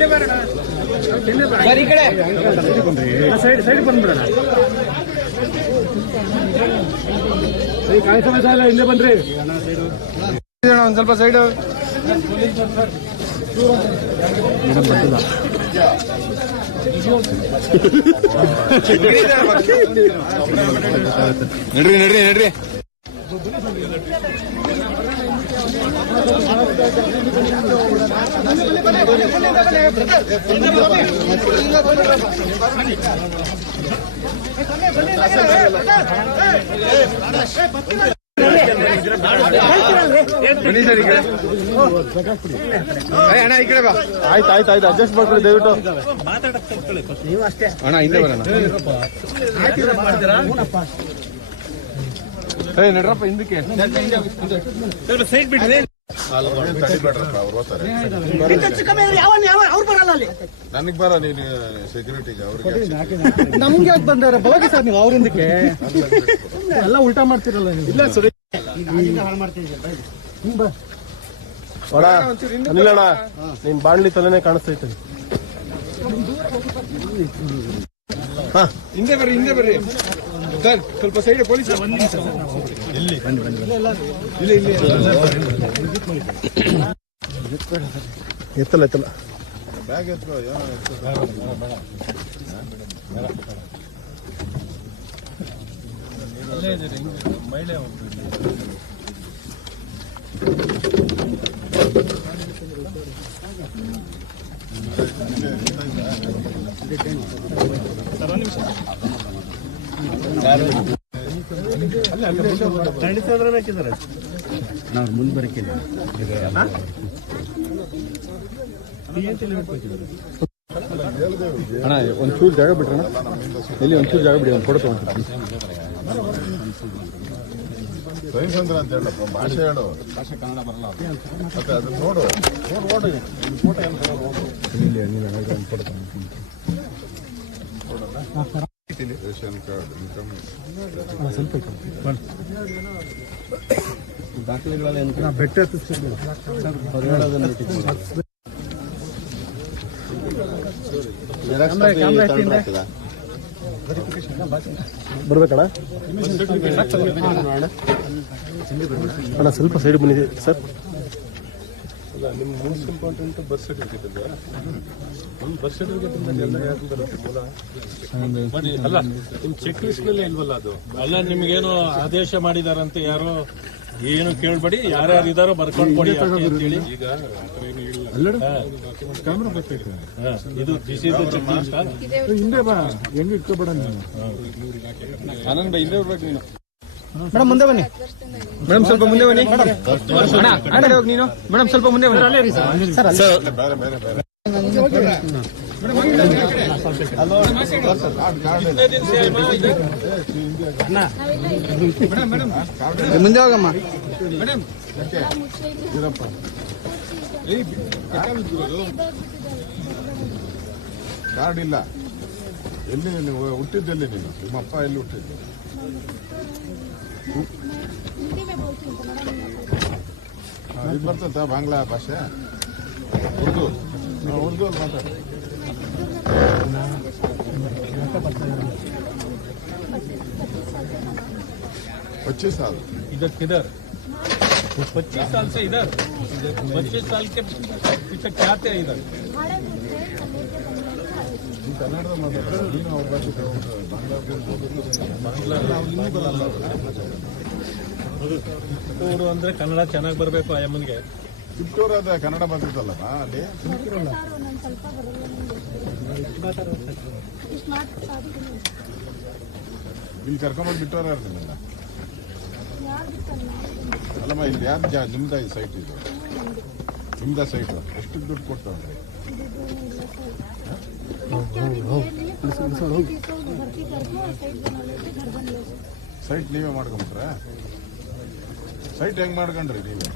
Sir ಈ ಕಡೆ side side ಬಂದ್ಬಿಡೋಣ. ಇಲ್ಲ ಹಿಂದೆ ಬನ್ರಿ ಒಂದ್ ಸ್ವಲ್ಪ ಸೈಡು ನಡ್ರಿ ನಡ್ರಿ ನಡ್ರಿ. ಬನ್ನಿ ಸರ್ ಈ ಕಡೆ ಏ, ಅಣ್ಣ ಈ ಕಡೆ ಬಾ. ಆಯ್ತು ಆಯ್ತು ಆಯ್ತು. ಅಡ್ಜಸ್ಟ್ ಮಾಡ್ಕೊಳ್ಳಿ ದಯವಿಟ್ಟು. ಅಣ್ಣ ಹಿಂದೆ ಬರೋಣ. ಏ ನಡ್ರಪ್ಪ ಹಿಂದಕ್ಕೆ. ನನಗ್ ಬರ ನೀನು ಸೆಕ್ಯೂರಿಟಿಗೆ ಅವ್ರಿಗೆ ನಮ್ಗೆ ಯಾಕೆ ಬಂದಾರ ಹೋಗಿ ಸರ್ ನೀವು ಅವ್ರಿಂದಕ್ಕೆ ಎಲ್ಲ ಉಲ್ಟಾ ಮಾಡ್ತಿರಲ್ಲ ನೀವು. ಇಲ್ಲ ಸರಿ. ಅನಿಲಣ್ಣ ನಿನ್ ಬಾಣ್ಲಿ ತಲೆನೇ ಕಾಣಿಸ್ತೈತೆ ಹಿಂದೆ ಬರ್ರಿ ಹಿಂದೆ ಬರ್ರಿ. ಸರ್ ಸ್ವಲ್ಪ ಸೈಡ್ ಪೊಲೀಸ್ ಇಲ್ಲಿ ಇಲ್ಲಿ ಇಲ್ಲಿ. ಎತ್ತಲ್ಲ ಎತ್ತಲ್ಲ. ಬ್ಯಾಗ್ ಎತ್ಕೋ ಮುಂದೆ ಎತ್ಕೋ. ಅಣ್ಣ ಒಂಚೂರು ಜಾಗ ಬಿಟ್ರಣ ಇಲ್ಲಿ ಒಂಚೂರು ಜಾಗ ಬಿಡಿ ಒಂದು ಫೋಟೋ ತಗೊಂಡು ರವಿಚಂದ್ರ ಅಂತ ಹೇಳಪ್ಪ ಭಾಷೆ ಹೇಳು. ಭಾಷೆ ಕನ್ನಡ ಬರಲ್ಲ ಮತ್ತೆ ಅದನ್ನ ನೋಡು. ನೋಡು ಓಡು ಫೋಟೋ ಏನು ರೇಷನ್ ಕಾರ್ಡ್ ಇನ್ಕಮ್ ಸ್ವಲ್ಪ ದಾಖಲೆಗಳಲ್ಲಿ ಬೆಟ್ಟ. ಬರ್ಬೇಕಣ್ಣ? ಅಣ್ಣ ಸ್ವಲ್ಪ ಸೈಡ್ ಬಂದಿದೆ ಸರ್. ನಿಮ್ಮ ಮೋಸ್ಟ್ ಇಂಪಾರ್ಟೆಂಟ್ ಬಸ್ ಸರ್ಟಿಫಿಕೇಟ್ ಇದೆ ಒಂದು ಬಸ್ ಸರ್ಟಿಫಿಕೇಟ್ ಎಲ್ಲ ಯಾಕೆ ಬರುತ್ತೆ ಮೂಲ? ಅಲ್ಲ ನಿಮ್ಮ ಚೆಕ್ ಲಿಸ್ಟ್ನಲ್ಲಿ ಇಲ್ವಲ್ಲ ಅದು? ಅಲ್ಲ ನಿಮ್ಗೇನು ಆದೇಶ ಮಾಡಿದಾರಂತ ಯಾರೋ? ಏನು ಕೇಳ್ಬೇಡಿ ಯಾರ್ಯಾರು ಇದಾರೋ ಬರ್ಕೊಂಡು ಕೊಡಿ ಅಂತೇಳಿ ಈಗ ಕ್ಯಾಮ್ರಾ ಬರ್ತೈತೆ ಹಾ, ಇದು ದಿಸ್ ಇಸ್ ಚೆಕ್ ಲಿಸ್ಟ್ ಹಿಂದೆ ಬಾ ಹೆಂಗ್ ಇಟ್ಕೋಬೇಡ ನೀನು? ಆನಂದ್ ಬೈ ಹಿಂದೆ ಬರ್ಬೇಕು ನೀನು. ಮೇಡಮ್ ಮುಂದೆ ಬನ್ನಿ. ಮೇಡಮ್ ಸ್ವಲ್ಪ ಮುಂದೆ ಬನ್ನಿ. ಅಣ್ಣ ಹೋಗಿ ನೀನು. ಮೇಡಮ್ ಸ್ವಲ್ಪ ಮುಂದೆ ಬನ್ನಿ. ಬೇರೆ ಬೇರೆ ಬೇರೆ. ಮುಂದೆ ಹೋಗಮ್ಮ. ಇರಪ್ಪ ಕಾರ್ಡ್ ಇಲ್ಲ. ಎಲ್ಲಿ ನೀನು ಹುಟ್ಟಿದ್ದೆಲ್ಲಿ ನೀನು? ನಿಮ್ಮ ಅಪ್ಪ ಎಲ್ಲಿ ಹುಟ್ಟಿದ್ದು? ಇದು ಬರ್ತದ ಬಾಂಗ್ಲಾ ಭಾಷೆ ಉರ್ದು ಹಾ, ಉರ್ದು ಅಲ್ಲಿ ಮಾತಾಡಿ पच्चीस साल इधर किधर पच्चीस साल से इधर पच्चीस साल के पीछे क्या थे इधर ಕನ್ನಡದ ಮಾತಾಡೋದು ನೀನು ಅವ್ರ ಭಾಷೆ ಅವರು ಅಂದ್ರೆ ಕನ್ನಡ ಚೆನ್ನಾಗಿ ಬರಬೇಕು ಆ ಚಿಕ್ಕೋರು ಅದ ಕನ್ನಡ ಬಂದಿದ್ದಲ್ಲಮ್ಮ ಅಲ್ಲಿ? ಇಲ್ಲಿ ಕರ್ಕೊಂಡ್ಬಂದು ಬಿಟ್ಟವ್ರ ಯಾರು ನಿಮ್ಮನ್ನ ಅಲ್ಲಮ್ಮ ಇಲ್ಲಿ ಯಾರು ಜಾ ನಿಮ್ದ ಸೈಟ್ ಇದು? ನಿಮ್ದ ಸೈಟ್ ಎಷ್ಟು ದುಡ್ಡು ಕೊಟ್ಟವ್ರೆ? ಸೈಟ್ ನೀವೇ ಮಾಡ್ಕೊಂಬಿಟ್ರೆ ಸೈಟ್ ಹೆಂಗೆ ಮಾಡ್ಕೊಂಡ್ರಿ ನೀವೇ?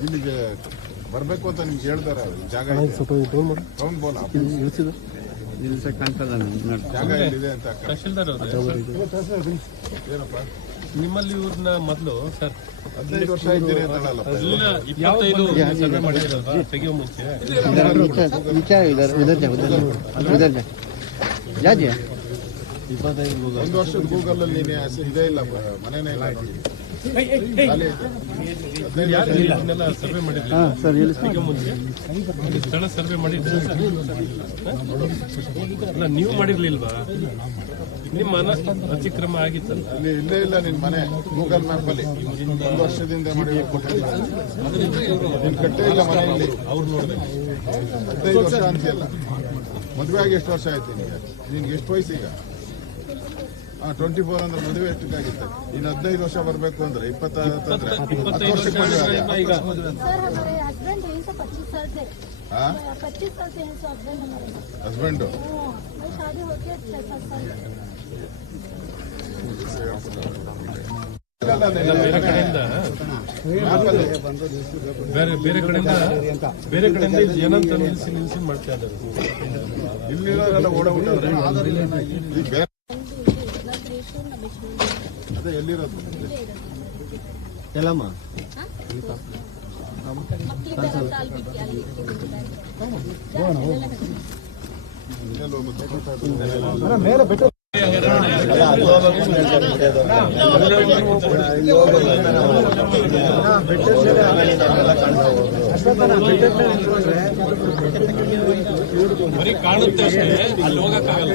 ಇಲ್ಲಿಗೆ ಬರಬೇಕು ಅಂತ ನಿಮ್ಗೆ ಹೇಳ್ತಾರೆ ಜಾಗ ಟೌನ್ ಇಳಿಸಿದ್ರು. ಏನಪ್ಪ ನಿಮ್ಮಲ್ಲಿ ಇವ್ರನ್ನ ಮೊದಲು ಸರ್ ಹದಿನೈದು ವರ್ಷ ಇದ್ದೀರಿ ಇಪ್ಪತ್ತೈದು ಸರ್ವೆ ಮಾಡಿದಿರಲ್ವಾ ತೆಗಿಯೋ ಮುಂಚೆ. ಒಂದು ವರ್ಷದ ಗೂಗಲ್ ಅಲ್ಲಿ ಇದೇ ಇಲ್ಲ ಮನೇನೇ ಮನೆನೇ ಇಲ್ಲ. ಸರ್ವೆ ಮಾಡಿದ್ರಿ ಸ್ಥಳ ಸರ್ವೆ ಮಾಡಿದ್ರಿ ನೀವು ಮಾಡಿರ್ಲಿಲ್ವಾ? ನಿಮ್ಮ ಅತಿಕ್ರಮ ಆಗಿತ್ತಲ್ಲ? ಇಲ್ಲೇ ಇಲ್ಲ ನಿನ್ ಮನೆ ಗೂಗಲ್ ಮ್ಯಾಪ್ ಅಲ್ಲಿ. ಒಂದು ವರ್ಷದಿಂದ ಮಾಡಿ ನೀನ್ ಕಟ್ಟೇ ಇಲ್ಲ ಮನೆಯಲ್ಲಿ ಅವ್ರು ನೋಡ್ಬೇಕು. ಹದಿನೈದು ವರ್ಷ ಅಂತೀಯಲ್ಲ. ಮದುವೆ ಆಗಿ ಎಷ್ಟು ವರ್ಷ ಆಯ್ತು ನಿನಗೆ? ನಿನ್ಗೆ ಎಷ್ಟು ವಯಸ್ಸು ಈಗ ಹಾ ಟ್ವೆಂಟಿ ಫೋರ್ ಅಂದ್ರೆ ಮದುವೆ ಎಷ್ಟಕ್ಕೆ ಆಗಿತ್ತು ಇನ್ನು ಹದಿನೈದು ವರ್ಷ ಬರಬೇಕು ಅಂದ್ರೆ ಇಪ್ಪತ್ತಂದ್ರೆ ಹತ್ತು ವರ್ಷಕ್ಕೆ ಹಸ್ಬೆಂಡು ಬೇರೆ ಬೇರೆ ಕಡೆಯಿಂದ ಬೇರೆ ಕಡೆಯಿಂದ ಇಲ್ಲಿ ಏನಂತ ನಿಲ್ಸಿ ನಿಲ್ಸಿ ಮಾಡ್ತಾ ಇದ್ದಾರೆ. ಈ ಎಲ್ಲಮ್ಮ ಅದೇ ಬೆಟ್ಟ ಇನ್ನೆಲ್ಲಿ ಬರೀ ಕಾಣುತ್ತೆ ಅಷ್ಟೇ ಅಲ್ಲಿ ಹೋಗಕ್ಕಾಗಲ್ಲ.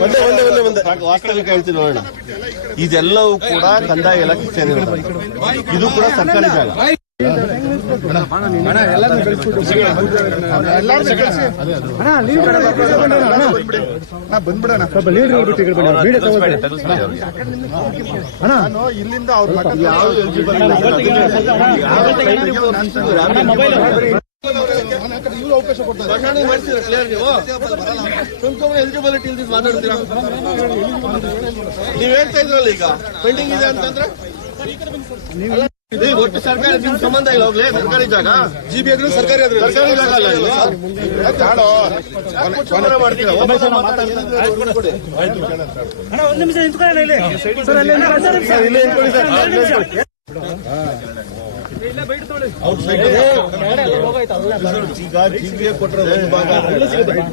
ಒಂದೇ ಒಂದೇ ವಾಸ್ತವಿಕ ಹೇಳ್ತೀನಿ ನೋಡೋಣ ಇದೆಲ್ಲವೂ ಕೂಡ ಕಂದಾಯ ಇಲಾಖೆ ಸೇರಿರೋದು ಇದು ಕೂಡ ಸರ್ಕಾರಿ ಜಾಗ. ಬಂದ್ಬಿಡೋಣ ಇಲ್ಲಿಂದ ಅವಕಾಶ ಕೊಡ್ತಾರೆ ಎಲಿಜಿಬಿಲಿಟಿ ಮಾತಾಡ್ತೀರಾ ನೀವ್ ಹೇಳ್ತಾ ಇದ್ರಲ್ಲ ಈಗ ಪೆಂಡಿಂಗ್ ಇದೆ ಅಂತಂದ್ರೆ ಇದು. ಒಟ್ಟು ಸರ್ಕಾರ ನಿಮ್ ಸಂಬಂಧ ಇಲ್ಲ ಹೋಗ್ಲಿ ಸರ್ಕಾರಿ ಜಾಗ. ಜಿ ಬಿ ಆದ್ರೂ ಸರ್ಕಾರಿ ಆದ್ರೂ ಸರ್ಕಾರಿ ಜಾಗ ಅಲ್ಲ ಇದು. ಕಾಡೋ ಚುನಾವಣೆ ಮಾಡ್ತೀರಾ? ಒಬ್ಬ ಮಾತಾಡ್ತಾರೆ ಆಯ್ತು. ಕೊಡಿ, ಕೊಡಿ. ಈಗ ಜಿಬಿಎ ಕೊಟ್ಟಿರೋದು ಒಂದು ಭಾಗ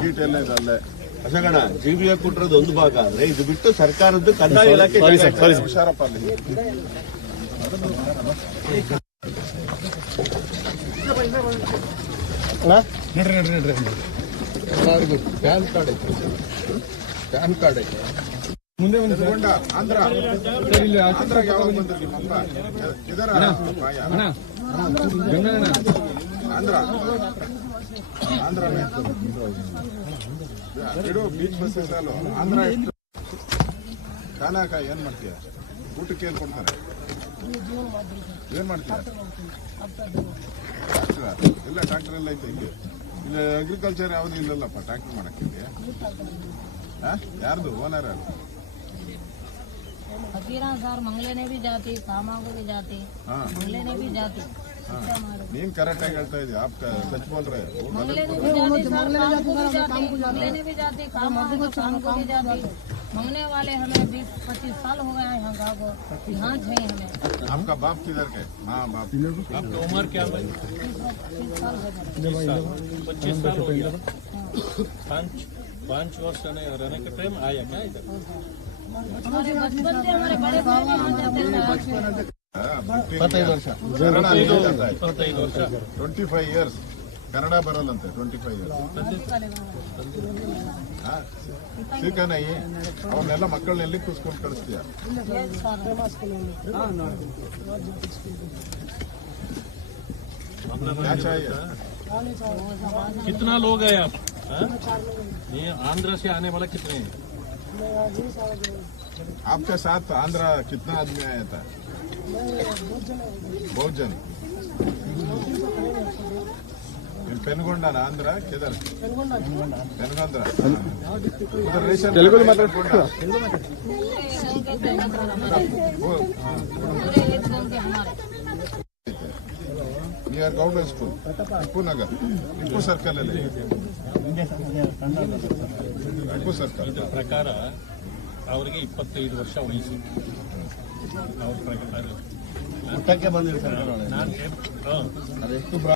ಡೀಟೇಲ್ ಇದೆ ಅಲ್ಲೇ ಅಶಗಣ ಜಿಬಿಎ ಕೊಟ್ಟಿರೋದು ಒಂದು ಭಾಗ ಅಂದ್ರೆ ಇದು ಬಿಟ್ಟು ಸರ್ಕಾರದ್ದು ಕಂದಾಯ ಇಲಾಖೆ ಹುಷಾರಪ್ಪ ಅಲ್ಲಿ. ಎಲ್ಲರಿಗೂ ಪ್ಯಾನ್ ಕಾರ್ಡ್ ಐತೆ. ಪ್ಯಾನ್ ಕಾರ್ಡ್ ಐತೆ. ಮುಂದೆ ಒಂದು ತಗೊಂಡ ಆಂಧ್ರ. ಸರ್ ಇಲ್ಲಿ ಆಂಧ್ರ ಯಾವಾಗ ಬಂದ್ರಿ ನಿಮ್ಮಪ್ಪ? ಇದರ ಪಾಯ ಆಂಧ್ರ. ಆಂಧ್ರ ಇಡು ಬೀಚ್ ಬಸ್ ಸಾಲು ಆಂಧ್ರ ಕಾನಾಕ ಏನ್ ಮಾಡ್ತೀಯ? ಊಟಕ್ಕೆ ಏನ್ ಕೊಡ್ತಾರೆ? ಏನ್ ಮಾಡ್ತೀಯ ಟ್ರಾಕ್ಟರ್ ಇಲ್ಲ ಟ್ರಾಕ್ಟರ್ ಎಲ್ಲ ಐತೆ ಇಲ್ಲಿ ಇಲ್ಲಿ ಅಗ್ರಿಕಲ್ಚರ್ ಯಾವ್ದು ಇಲ್ಲಲ್ಲಪ್ಪ ಟ್ರಾಕ್ಟರ್ ಮಾಡಕ್ಕೆ ಇಲ್ಲಿ ಹಾ? ಯಾರ್ದು ಓನರ್ ಯಾರು फकीरा सर मंगले ने भी जाती कामा को भी जाती ಹಾ मंगले ने भी जाती क्या मारो ನೀನ್ ಕರೆಕ್ಟ್ ಆಗಿ ಹೇಳ್ತಾ ಇದೀಯ ಆಪ್ ಸಚ್ ಬೋಲ್ರೆ मंगले ने भी जाती सर काम को भी जाती मंगले ने भी जाती कामा को काम को भी जाती मंगने वाले हमें बीस पच्चीस साल हो गए हैं गाँव को। यहाँ थे हमें। आपका बाप किधर के? हाँ बाप। आपका उम्र क्या पच्चीस साल हो गया। पाँच पाँच वर्ष रहने का टाइम आया क्या इधर? हमारे बड़े भाव जाते हैं। वर्ष? Twenty five years. ಕನ್ನಡ ಬರಲ್ಲಂತೆ ಟ್ವೆಂಟಿ ಫೈವ್ ಇಯರ್ಸ್ ಸಿಕ್ಕನೈ ಅವನ್ನೆಲ್ಲ ಮಕ್ಕಳನ್ನ ಎಲ್ಲಿ ಕೂಸ್ಕೊಂಡು ಕಳಿಸ್ತೀಯ क्या चाहिए कितना लोग है आप हाँ? ये आंध्र से आने वाला कितने हैं आपके साथ आंध्रा कितना आदमी आया था बहुत जन పెనుగొండన మాట్లాడుకుంటా ಸ್ಕೂಲ್ ಟಿಪ್ಪು ನಗರ್ ಟಿಪ್ಪು ಸರ್ಕಲ್ ಅಲ್ಲಿ. ಸರ್ಕಲ್ ಪ್ರಕಾರ ಅವರಿಗೆ ಇಪ್ಪತ್ತೈದು ವರ್ಷ ವಯಸ್ಸು. ಅವ್ರ ಪ್ರಕಾರ ಬಂದಿರ್ತಾರೆ. ನಾನು